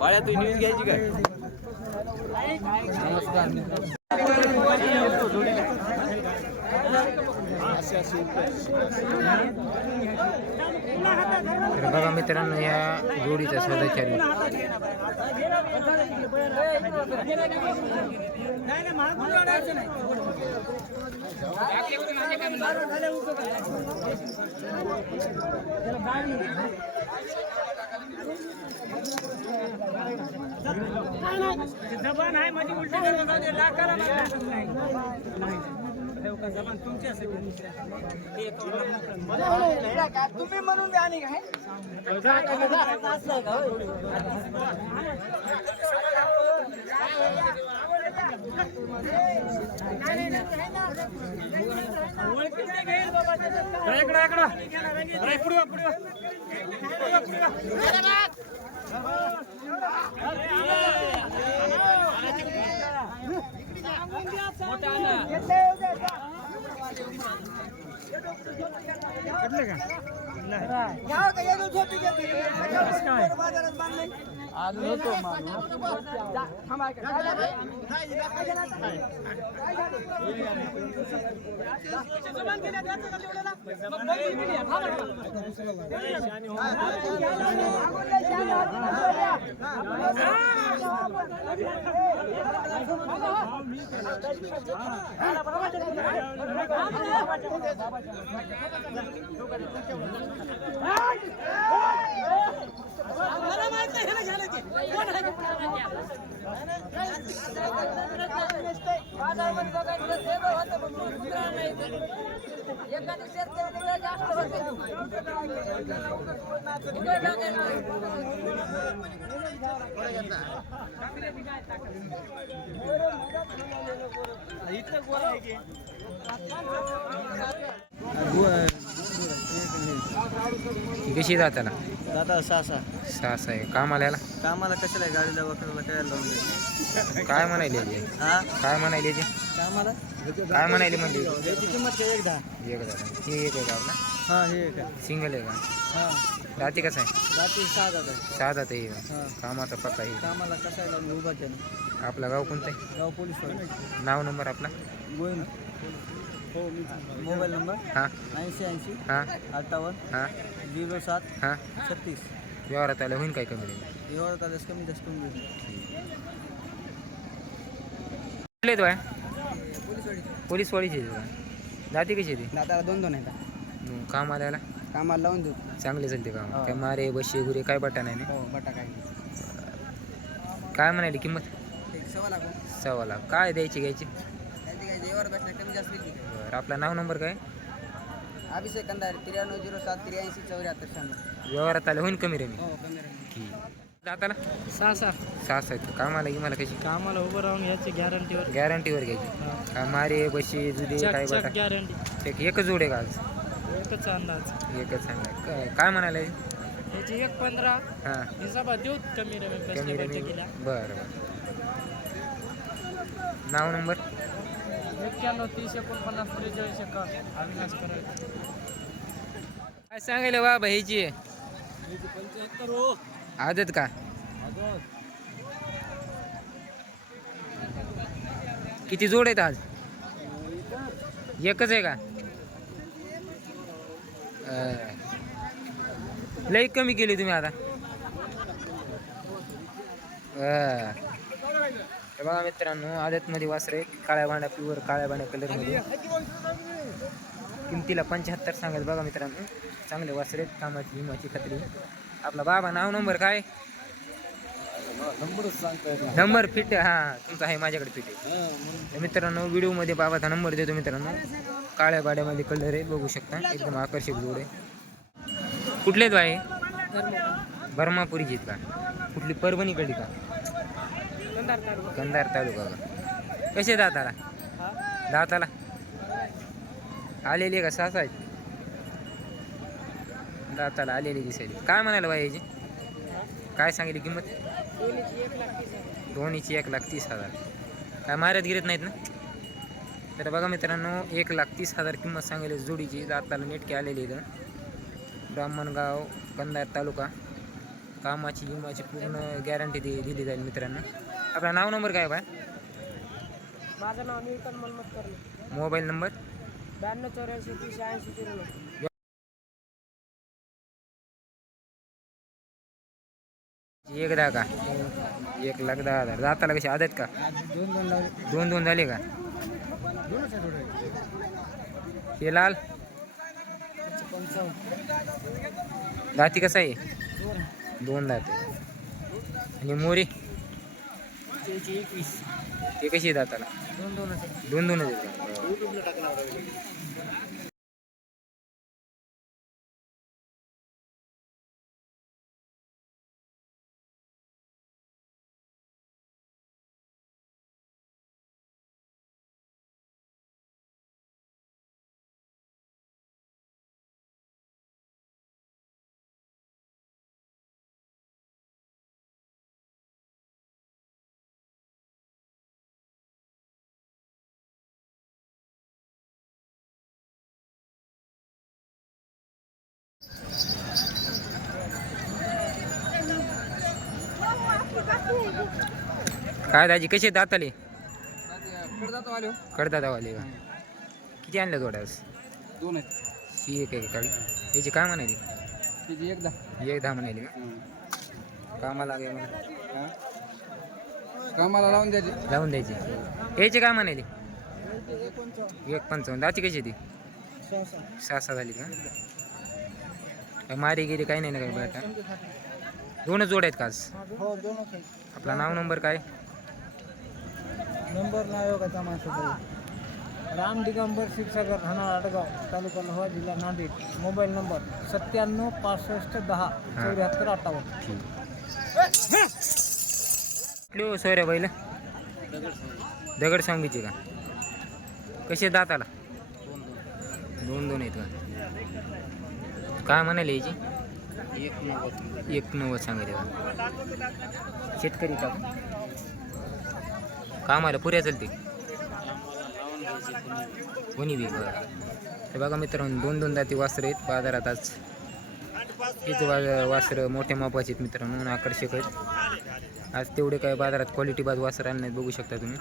बाळा तू न्यूज घ्यायची काय? नमस्कार तर बघा मित्रांनो या जोडीचा सौदा चालू जबान आहे माझी उलटी लाखाला जबान तुमची असेल तुम्ही म्हणून आणि काय कशी जाताना दादा सहा आहे कामाला याला कामाला कशाला आहे? गाडीला वखराला काय लावून द्यायचं? काय म्हणायले हा काय म्हणायले ते कामाला काय म्हणायले म्हणले याची किंमत काय? एक 10. एक दादा हे एक आहे का आपला हा हे एक आहे. सिंगल आहे का हा राती कसं आहे रात्री 6 जात आहे. साधा ते हा कामाचा पक्का आहे कामाला कसं आहे लावून उभा त्यानं आपला गाव कोणतं आहे गाव पोलीस वाले नाव नंबर आपला गोविंद. हो मोबाईल नंबर हां 80 हां 58 हां 07 हां 36. व्यवहारात आलं होईन काय कमी नाही एवढं आल्यास कमी जास्त करून देऊ. कुठले तो आहे पोलीस वाडीचे जाती कशी ती दादाला 2 आहेत. काम आल्याला कामाला लावून देऊ. चांगले चालते काम हो. काय मारे बशी गुरे काय बटा नाही ना हो बटा काय काय म्हणाली किंमत 1.25 लाख काय द्यायची घ्यायची एवढं बसल्या कमी जास्त नाही. बरं आपला नाव नंबर काय अभिषेक कंदार 9307 83 74 96. व्यवहारात आलं होईन कमी रेमी हो कमी राहील. ठीक जाताना 6 सास आहेत कामाला की मला कशी कामाला उभं राहून याची गॅरंटीवर गॅरंटीवर घ्यायची काय मारे बशी जुदे काय बटा गॅरंटी एक एकच जोड आहे का आज एकच अंदाज एकच सांगा काय म्हणाले याची 1.15 हां हिसाबा देऊ कमी कमी रेमी बरं बरं नाव नंबर 91 30 49 43 अविनाश करायचं काय सांगायला बाबा ह्याची 75 हो आदत का किती जोड आहेत आज एकच आहे का लई कमी केली तुम्ही आता हे बघा मित्रांनो आदतमध्ये वासरे काळ्या भांड्या प्युअर काळ्या भांड्या कलरमध्ये किमतीला 75 सांगत बघा मित्रांनो चांगले वासरे कामाची विमाची खात्री आपला बाबा नाव नंबर काय नंबर फिट हां तुमचा आहे माझ्याकडे फिट आहे मित्रांनो व्हिडिओमध्ये बाबाचा नंबर देतो मित्रांनो काळ्या भाड्यामध्ये कलर आहे बघू शकता एकदम आकर्षक जोड आहे कुठले तो आहे बर्मापुरी का कुठली परभणीकडे का कंधार तालुका का कसे दाताला आलेली का सासा आहेत दाताला आलेली दिसायली काय म्हणायला बाई याची काय सांगितली किंमत दोन्हीची 1,30,000 काय मारत गिरत नाहीत ना तर बघा मित्रांनो 1,30,000 किंमत सांगेल जोडीची. दाताला नेटके आलेली इथं. ब्राह्मणगाव कंधार तालुका. कामाची विमाची पूर्ण गॅरंटी दिली जाईल मित्रांनो. आपला नाव नंबर काय बाय? माझं नाव न्यूटन मनमत करणे. Mobile number 9284308009. एकदा का 1,10,000. दाताला कशी आदत का? दोन झाले का? हे लाल दाती कसा आहे? 2 दात. आणि मोरी 21. ते कशी आहे दाताला? 2 आहेत का? काय दाजी कसे दाताले? कडदातावाले का? किती आणल्या थोड्यास? 2 आहेत. ही एक आहे काळी. याची काय म्हणाली? तिची 1,10 म्हणाली का? कामाला लागे मला कामाला लावून द्यायची. लावून द्यायची. याची काय म्हणाली? 1,55. दाती कशी ती? 6 झाली का? काय मारी गिरी काही नाही ना काही बेटा? 2च जोड आहेत का आज? हो 2च आहेत. आपला नाव नंबर काय? नंबर नाही हो का तमाशा. राम दिगंबर क्षीरसागर राहणार आडगाव तालुका लोहा जिल्हा नांदेड. Mobile number 97 65 10 74 58. कुठली सोयऱ्या बैल? दगड सांगीची का? कसे दाताला? 2 आहेत का? काय म्हणाले याची? 1,90 सांगायचे का? शेतकरी का? कामाला पुऱ्या चालते कोणी बी बघा. हे बघा मित्रांनो 2 दाती वासरं आहेत बाजारात आज. हेच वासरं मोठ्या मापाचे आहेत मित्रांनो आणि आकर्षक आहेत. आज तेवढे काय बाजारात क्वालिटी बाद वासरं आणण्यात बघू शकता तुम्ही.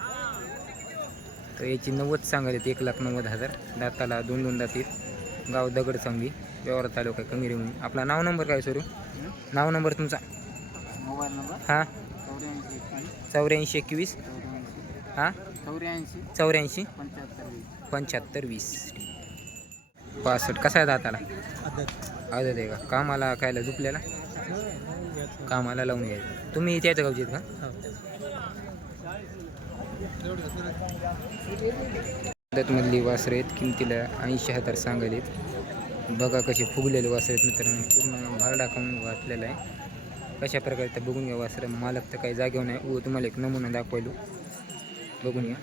तर याची 90 सांगायचे 1,90,000. दाताला 2 दाती आहेत. गाव दगड सांगी व्यवहार तालुका कमी रेवणी. आपला नाव नंबर काय सरू? नाव नंबर तुमचा? मोबाईल नंबर हां 84 84 21 हां 84 75 20. 65. कसा आहे दाताला? आदत आहे का? कामाला खायला झुपल्याला? कामाला लावून घ्यायचं. तुम्ही त्याचं गावचे आहेत का? आदतमधली वासरं आहेत. किमतीला 80,000 सांगायलेत. बघा कसे फुगलेले वासरं आहेत मित्रांनो. पूर्ण भार टाकून घातलेला आहे. कशा प्रकारे तर बघून घ्या वासरं. मालक तर काही जागेवर नाही. तुम्हाला एक नमुना दाखवायलो बघून घ्या.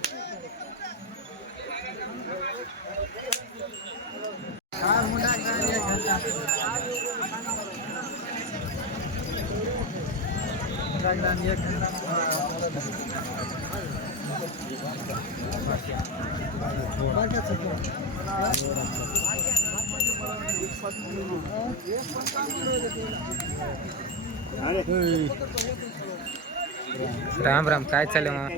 राम राम. काय चाललं मग?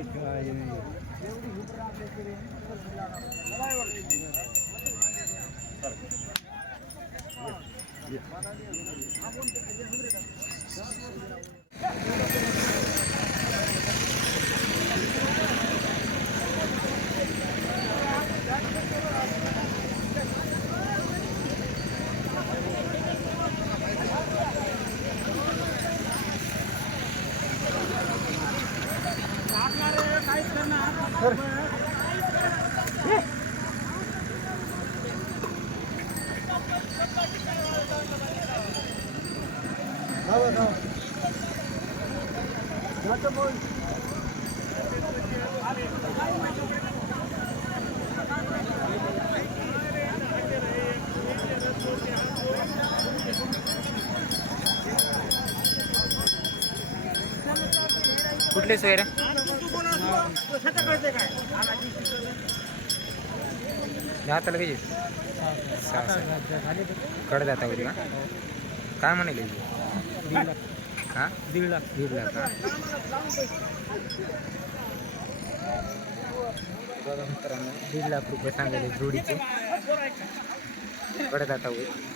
कुठले सोयरा? दाताला कशी सहा झाले कडदाता होती का काय म्हणाले हां 1.5 लाख 1.5 लाख का बघा मित्रांनो 1.5 लाख रुपये सांगायले जोडीचे कडदाता होईल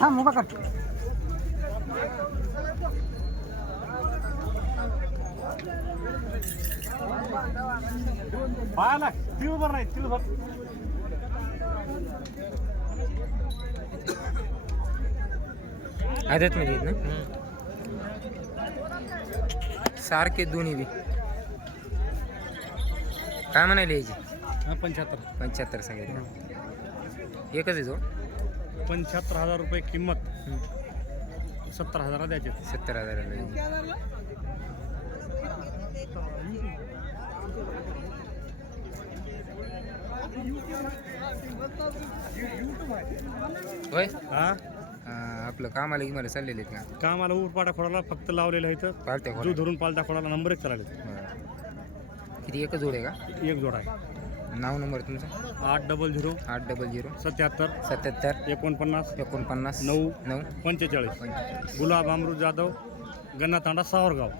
थांब उभा कर आदत मध्ये आहेत ना सारखे दोन्ही बी काय म्हणाले याची 75 सांगितलं एकच आहे जोड 75,000 रुपये किंमत 70,000 द्यायचे 70,000 होय आपलं कामाला की मला चाललेले आहेत का कामाला उरपाटा खोडाला फक्त लावलेलं आहे तर पाळत्या जो खोड धरून पालत्या खोडाला नंबर 1 चालले किती एकच जोड आहे का एक जोड आहे नाव नंबर तुमचा 800 800 77 77 49 49 9 9 45 गुलाब अमृत जाधव गन्ना तांडा सावरगाव